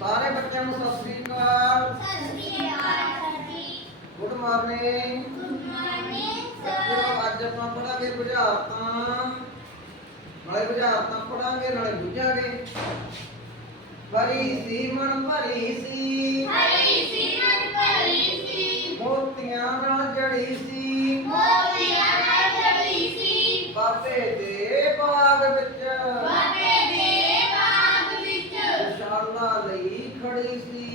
ਸਾਰੇ ਬੱਚਿਆਂ ਨੂੰ ਸਤਿ ਸ੍ਰੀ ਅਕਾਲ। ਗੁੱਡ ਮਾਰਨਿੰਗ ਬੱਚਿਓ ਅੱਜ ਆਪਾਂ ਪੜਾਂਗੇ ਬੁਝਾਰਤਾਂ। ਨਾਲੇ ਬੁਝਾਰਤਾਂ ਪੜਾਂਗੇ ਨਾਲੇ ਬੁੱਝਾਂਗੇ। ਭਰੀ ਸੀ ਮਨ, ਭਰੀ ਸੀ। ਮੋਤੀਆਂ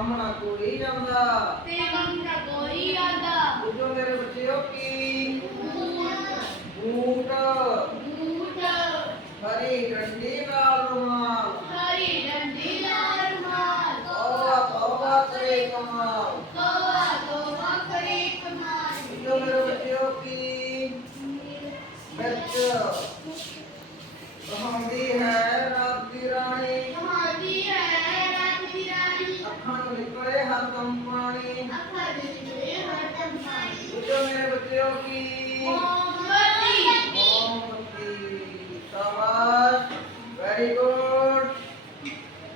ਨਾ ਕੋਈ ਜਾਂਦਾ। ਤੇ ਗਮ ਦਾ ਕੋਈ ਆਦਾ ਬੁੱਝੋ ਮੇਰੇ ਬੱਚਿਓ ਕੀ? ਬੂਟ। ਬੂਟ। ਹਰੀ ਡੰਡੀ ਨਾਲ ਰੁਮਾਲ। ਹਰੀ ਡੰਡੀ ਲਾਲ ਮਾਲ ਤੋਬਾ ਤੋਬਾ ਕਰੇ ਕਮਾਲ ਕੋਵਾ ਕੋਵਾ ਕਰੇ ਕਮਾਲ ਬੁੱਝੋ ਮੇਰੇ ਬੱਚਿਓ ਕੀ ਮਿਰਚ ਕਹਾਂਦੀ ਹੈ ਰਾਤ ਦੀ ਰਾਣੀ ਕਹਾਣੀ ਹੈ ਰਾਤ ਦੀ ਰਾਣੀ ਅੱਖਾਂ ਤੋਂ ਨਿਕਲੇ ਹਰਦਮ ਪਾਣੀ ਅੱਖਾਂ ਦੇ ਜਿਹੜੇ ਹਰਦਮ ਪਾਣੀ ਬੁੱਝੋ ਕੀ ਮੋਮਬੱਤੀ ਮੋਮਬੱਤੀ ਸ਼ਾਬਾਸ਼। ਵੈਰੀ ਗੁੱਡ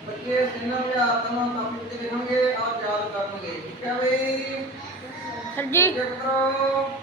ਬੱਚੇ ਸਿਨਾਂ ਦੇ ਆਤਮਾ ਕਾਪੀ ਤੇ ਲਿਖਣਗੇ ਔਰ ਯਾਦ ਕਰਨਗੇ। ਠੀਕ ਹੈ ਬਈ? ਸਰ ਜੀ ਕਰੋ।